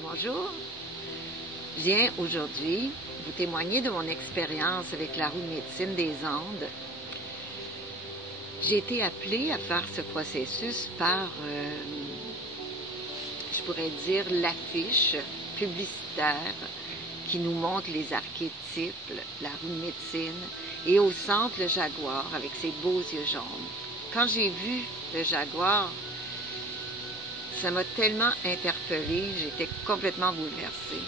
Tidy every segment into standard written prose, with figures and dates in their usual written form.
Bonjour, je viens aujourd'hui vous témoigner de mon expérience avec la roue de médecine des Andes. J'ai été appelée à faire ce processus par, je pourrais dire, l'affiche publicitaire qui nous montre les archétypes, la roue de médecine, et au centre, le jaguar avec ses beaux yeux jaunes. Quand j'ai vu le jaguar, ça m'a tellement interpellée, j'étais complètement bouleversée.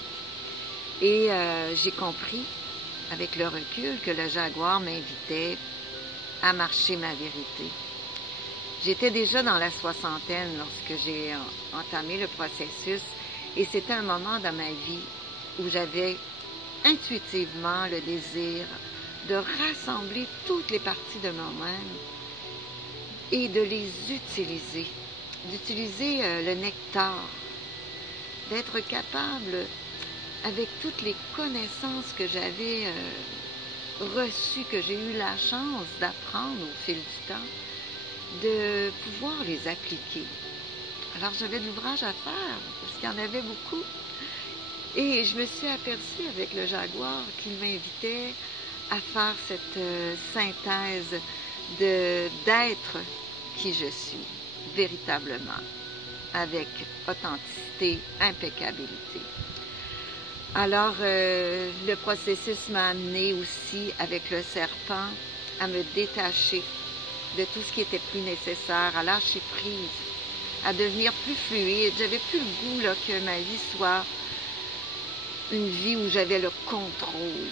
Et j'ai compris, avec le recul, que le jaguar m'invitait à marcher ma vérité. J'étais déjà dans la soixantaine lorsque j'ai entamé le processus et c'était un moment dans ma vie où j'avais intuitivement le désir de rassembler toutes les parties de moi-même et de les utiliser, d'utiliser le nectar, d'être capable, avec toutes les connaissances que j'avais reçues, que j'ai eu la chance d'apprendre au fil du temps, de pouvoir les appliquer. Alors j'avais de l'ouvrage à faire, parce qu'il y en avait beaucoup. Et je me suis aperçue avec le jaguar qu'il m'invitait à faire cette synthèse d'être qui je suis, véritablement, avec authenticité, impeccabilité. Alors, le processus m'a amené aussi, avec le serpent, à me détacher de tout ce qui était plus nécessaire, à lâcher prise, à devenir plus fluide. J'avais plus le goût là, que ma vie soit une vie où j'avais le contrôle,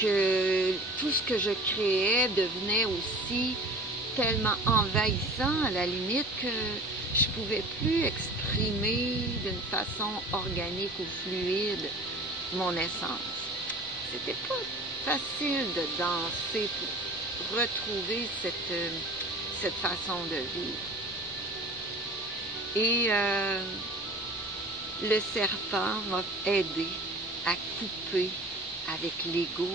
que tout ce que je créais devenait aussi tellement envahissant à la limite que je pouvais plus exprimer d'une façon organique ou fluide mon essence. C'était pas facile de danser pour retrouver cette façon de vivre. Et le serpent m'a aidé à couper avec l'ego,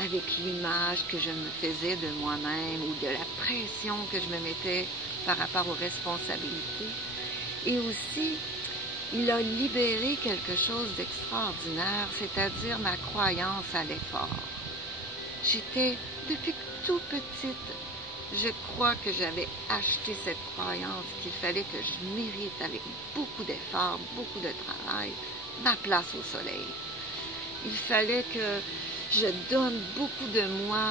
avec l'image que je me faisais de moi-même ou de la pression que je me mettais par rapport aux responsabilités. Et aussi, il a libéré quelque chose d'extraordinaire, c'est-à-dire ma croyance à l'effort. J'étais, depuis tout petite, je crois que j'avais acheté cette croyance qu'il fallait que je mérite avec beaucoup d'efforts, beaucoup de travail, ma place au soleil. Il fallait que je donne beaucoup de moi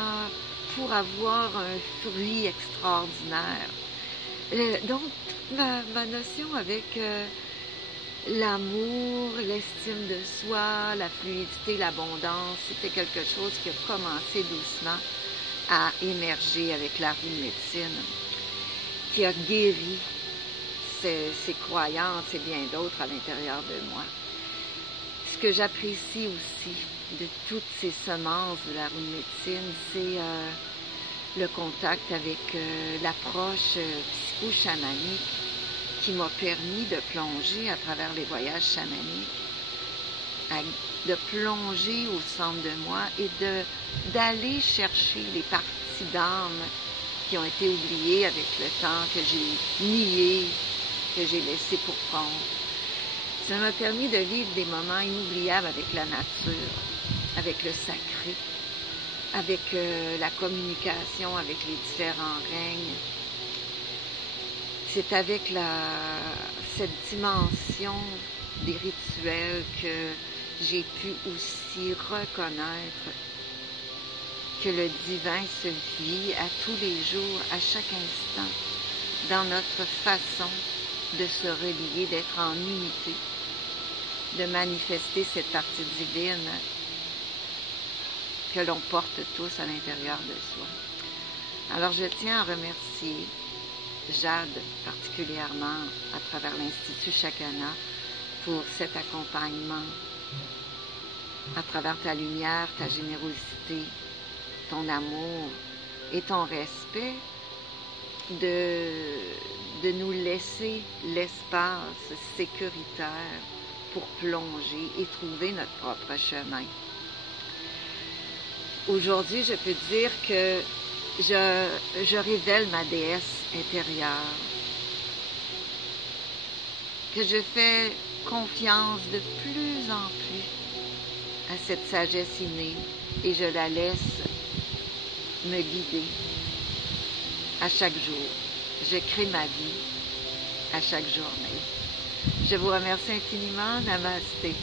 pour avoir un fruit extraordinaire. Donc, ma notion avec l'amour, l'estime de soi, la fluidité, l'abondance, c'était quelque chose qui a commencé doucement à émerger avec la roue de médecine, qui a guéri ces croyances et bien d'autres à l'intérieur de moi. Ce que j'apprécie aussi de toutes ces semences de la roue de médecine, c'est le contact avec l'approche psycho-chamanique qui m'a permis de plonger à travers les voyages chamaniques, de plonger au centre de moi et d'aller chercher les parties d'âme qui ont été oubliées avec le temps, que j'ai niées, que j'ai laissé pour compte. Ça m'a permis de vivre des moments inoubliables avec la nature, avec le sacré, avec la communication avec les différents règnes. C'est avec cette dimension des rituels que j'ai pu aussi reconnaître que le divin se vit à tous les jours, à chaque instant, dans notre façon de se relier, d'être en unité, de manifester cette partie divine que l'on porte tous à l'intérieur de soi. Alors je tiens à remercier Jade particulièrement à travers l'Institut Chakana pour cet accompagnement à travers ta lumière, ta générosité, ton amour et ton respect de nous laisser l'espace sécuritaire pour plonger et trouver notre propre chemin. Aujourd'hui, je peux dire que je révèle ma déesse intérieure, que je fais confiance de plus en plus à cette sagesse innée et je la laisse me guider à chaque jour. Je crée ma vie à chaque journée. Je vous remercie infiniment. Namasté.